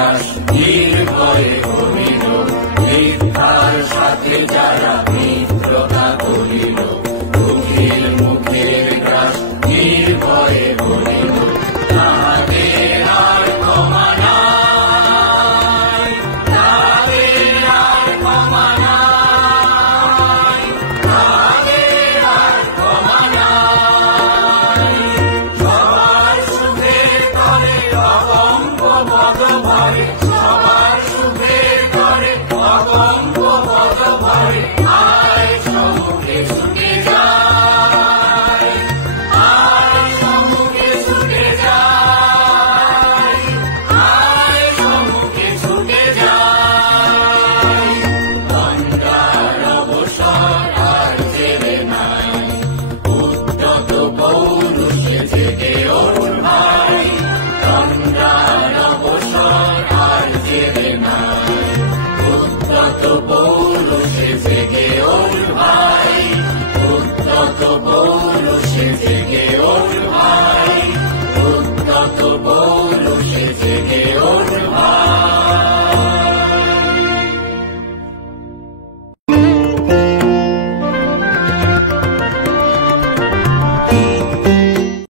গ্রাস নির্ভয়ে করিল, মিথ্যার সাথে যারা মিত্রতা করিল, দুঃখীর মুখের গ্রাস নির্ভয়ে করিল, তাহাদের আর ক্ষমা নাই, তাহাদের আর ক্ষমা নাই, তাহাদের আর ক্ষমা নাই। সবার সুখে করে অকম্প পদ ভরে, সবার সুখে করে অকম্প পদ ভরে, আয় সমুখে সুখে যায়, আয় সমুখে সুখে যায়, আয় সমুখে সুখে যায়। গঙ্গার অবসর আর ছেড়ে নাই, উদ্যত পৌরুষে জেগে ওঠ ভাই, গঙ্গার অবসর আর ছেড়ে নাই, উদ্যত পৌরুষে জেগে ওঠ ভাই।